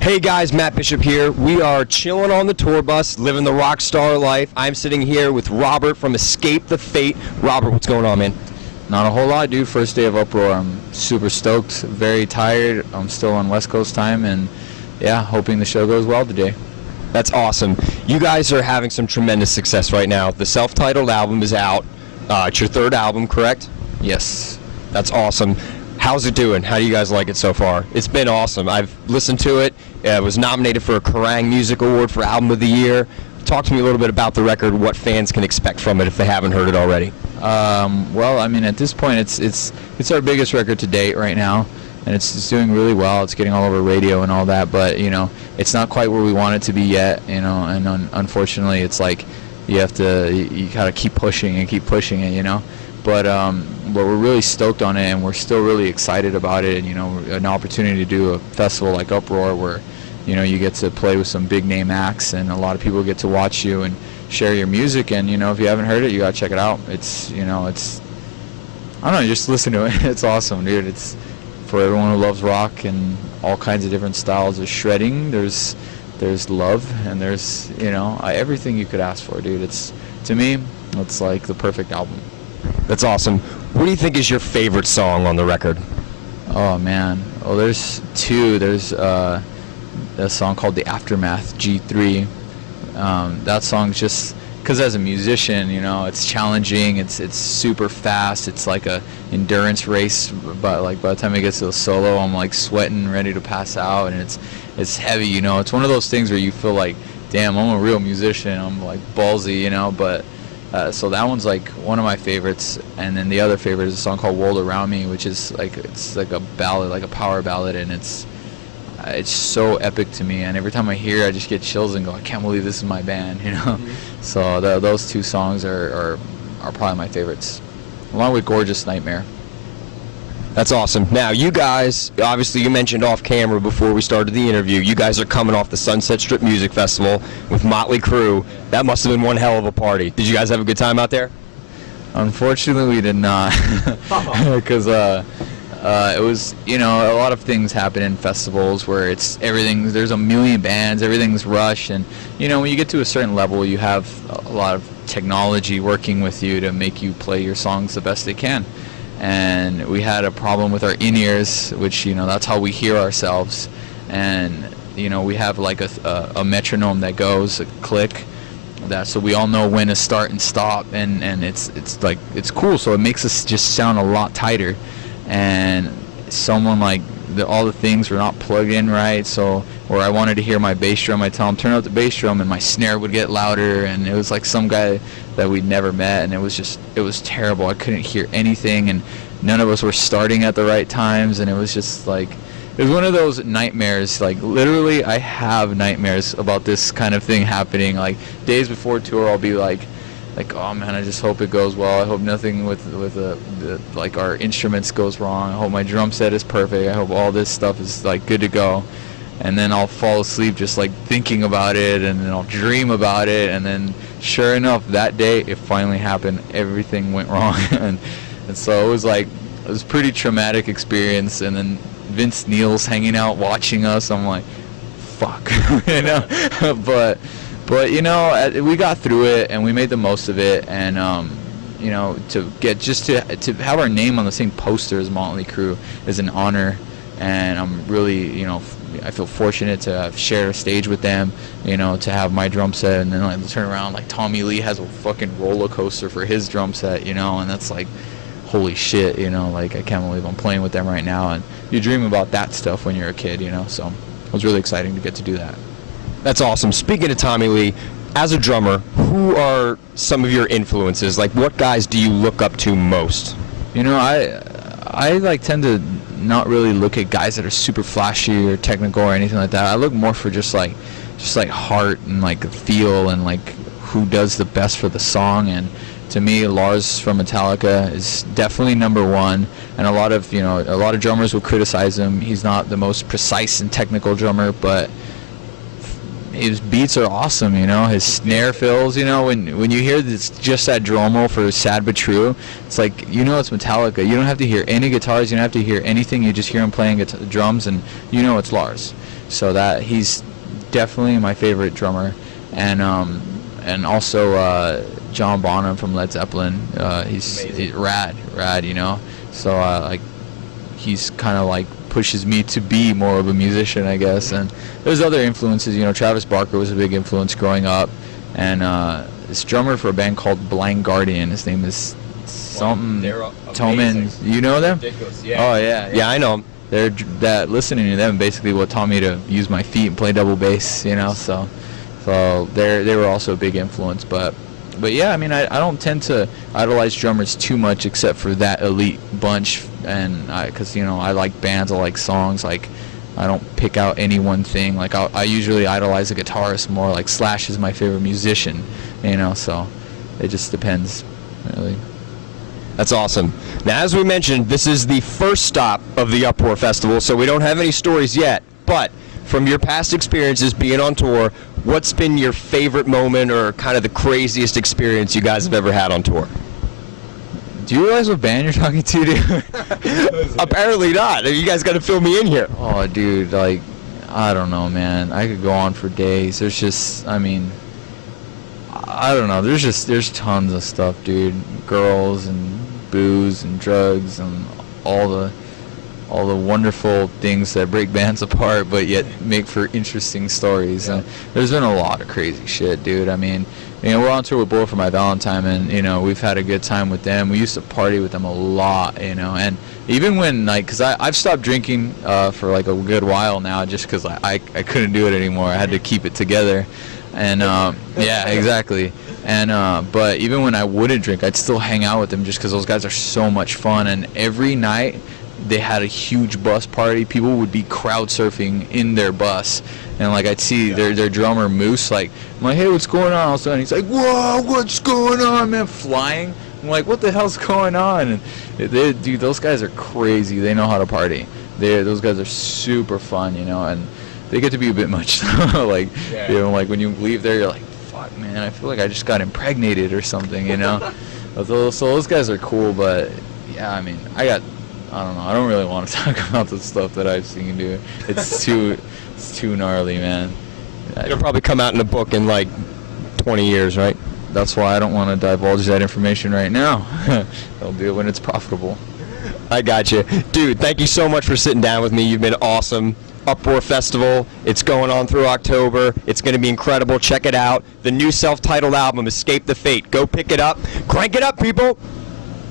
Hey guys, Matt Bishop here. We are chilling on the tour bus, living the rock star life. I'm sitting here with Robert from Escape the Fate. Robert, what's going on, man? Not a whole lot, dude. First day of Uproar. I'm super stoked, very tired. I'm still on West Coast time, and yeah, hoping the show goes well today. That's awesome. You guys are having some tremendous success right now. The self-titled album is out. It's your third album, correct? Yes. That's awesome. How's it doing? How do you guys like it so far? It's been awesome. I've listened to it. It was nominated for a Kerrang! Music Award for Album of the Year. Talk to me a little bit about the record, what fans can expect from it if they haven't heard it already. Well, I mean, at this point, it's our biggest record to date right now, and it's doing really well. It's getting all over radio and all that, but you know, it's not quite where we want it to be yet. You know, and unfortunately, it's like you gotta keep pushing and keep pushing it. You know, but we're really stoked on it, and we're still really excited about it. And you know, an opportunity to do a festival like Uproar, where you know you get to play with some big name acts, and a lot of people get to watch you and share your music. And you know, if you haven't heard it, you gotta check it out. It's I don't know, just listen to it. It's awesome, dude. It's for everyone who loves rock and all kinds of different styles of shredding. There's love, and there's everything you could ask for, dude. To me, it's like the perfect album. That's awesome. What do you think is your favorite song on the record? Oh man, there's two. There's a song called The Aftermath, G3. That song's just because as a musician, you know, it's challenging. It's super fast. It's like a endurance race. But like by the time it gets to the solo, I'm like sweating, ready to pass out, and it's heavy. You know, it's one of those things where you feel like, damn, I'm a real musician. I'm like ballsy, you know. But so that one's like one of my favorites. And then the other favorite is a song called World Around Me, which is it's like a ballad, like a power ballad, and it's so epic to me, and every time I hear it, I just get chills and go, I can't believe this is my band, you know. Mm-hmm. So those two songs are probably my favorites, along with Gorgeous Nightmare. That's awesome. Now, you guys, obviously you mentioned off camera before we started the interview, you guys are coming off the Sunset Strip Music Festival with Mötley Crüe. That must have been one hell of a party. Did you guys have a good time out there? Unfortunately, we did not, because it was, a lot of things happen in festivals where there's a million bands, everything's rushed, and, when you get to a certain level, you have a lot of technology working with you to make you play your songs the best they can. And we had a problem with our in-ears, which, that's how we hear ourselves. And, we have like a metronome that goes, a click, so we all know when to start and stop, and it's cool, so it makes us just sound a lot tighter. And someone all the things were not plugged in right, so where I wanted to hear my bass drum, I tell him turn out the bass drum, and my snare would get louder, and it was like some guy that we'd never met, and it was terrible. I couldn't hear anything, and none of us were starting at the right times, and it was just like, it was one of those nightmares. Like literally, I have nightmares about this kind of thing happening. Like days before tour, I'll be like, oh man, I just hope it goes well. I hope nothing with our instruments goes wrong. I hope my drum set is perfect. I hope all this stuff is like good to go. And then I'll fall asleep just like thinking about it, and then I'll dream about it, and then sure enough, that day it finally happened. Everything went wrong, and so it was pretty traumatic experience. And then Vince Neil's hanging out watching us. I'm like, fuck, but we got through it, and we made the most of it, and to have our name on the same poster as Mötley Crüe is an honor, and I'm really, I feel fortunate to have shared a stage with them, to have my drum set, and then turn around, like Tommy Lee has a fucking roller coaster for his drum set, and that's like, holy shit, I can't believe I'm playing with them right now, and you dream about that stuff when you're a kid, so it was really exciting to get to do that. That's awesome. Speaking of Tommy Lee, as a drummer, who are some of your influences? Like, what guys do you look up to most? I tend to not really look at guys that are super flashy or technical or anything like that. I look more for just like heart and like feel, and like who does the best for the song. And to me, Lars from Metallica is definitely number one. And a lot of drummers will criticize him. He's not the most precise and technical drummer, but his beats are awesome, his snare fills, when you hear this, just that drum roll for Sad But True, it's like, it's Metallica. You don't have to hear any guitars, you don't have to hear anything, you just hear him playing drums, and it's Lars. So that he's definitely my favorite drummer, and also John Bonham from Led Zeppelin. He's rad, you know. So like he's kind of like pushes me to be more of a musician, I guess. And there's other influences, you know. Travis Barker was a big influence growing up, and this drummer for a band called Blind Guardian. His name is something Toman. You know them? Ridiculous. Yeah. Oh yeah. Yeah, I know them. They're that listening to them basically what taught me to use my feet and play double bass, you know. So they were also a big influence. But yeah, I mean, I don't tend to idolize drummers too much except for that elite bunch, and because you know I like bands, I like songs. Like I don't pick out any one thing. Like I usually idolize a guitarist more. Like Slash is my favorite musician, you know. So it just depends, really. That's awesome. Now, as we mentioned, this is the first stop of the Uproar Festival, so we don't have any stories yet. But from your past experiences being on tour, what's been your favorite moment or kind of the craziest experience you guys have ever had on tour? Do you realize what band you're talking to, dude? Apparently not. You guys got to fill me in here. Oh, dude, like, I don't know, man. I could go on for days. There's just, I mean, I don't know. There's tons of stuff, dude. Girls and booze and drugs and all the wonderful things that break bands apart, but yet make for interesting stories. Yeah. And there's been a lot of crazy shit, dude. I mean, you know, we're on tour with Bullet for My Valentine, and you know, we've had a good time with them. We used to party with them a lot, you know, and even when like, cause I've stopped drinking for like a good while now, just cause I couldn't do it anymore. I had to keep it together, and yeah, exactly. And but even when I wouldn't drink, I'd still hang out with them just because those guys are so much fun. And every night they had a huge bus party. People would be crowd surfing in their bus, and like I'd see their drummer Moose. Like I'm like, hey, what's going on? All of a sudden he's like, whoa, what's going on, man? Flying. I'm like, what the hell's going on? And dude, those guys are crazy. They know how to party. Those guys are super fun, you know, and they get to be a bit much. Like you know, like when you leave there, you're like, man, I feel like I just got impregnated or something, you know. So those guys are cool, but yeah, I mean, I don't know. I don't really want to talk about the stuff that I've seen, dude. It's too gnarly, man. It'll probably come out in a book in like 20 years, right? That's why I don't want to divulge that information right now. I'll do it when it's profitable. I got you. Dude, thank you so much for sitting down with me. You've been awesome. Uproar Festival. It's going on through October. It's going to be incredible. Check it out. The new self-titled album, Escape the Fate. Go pick it up. Crank it up, people.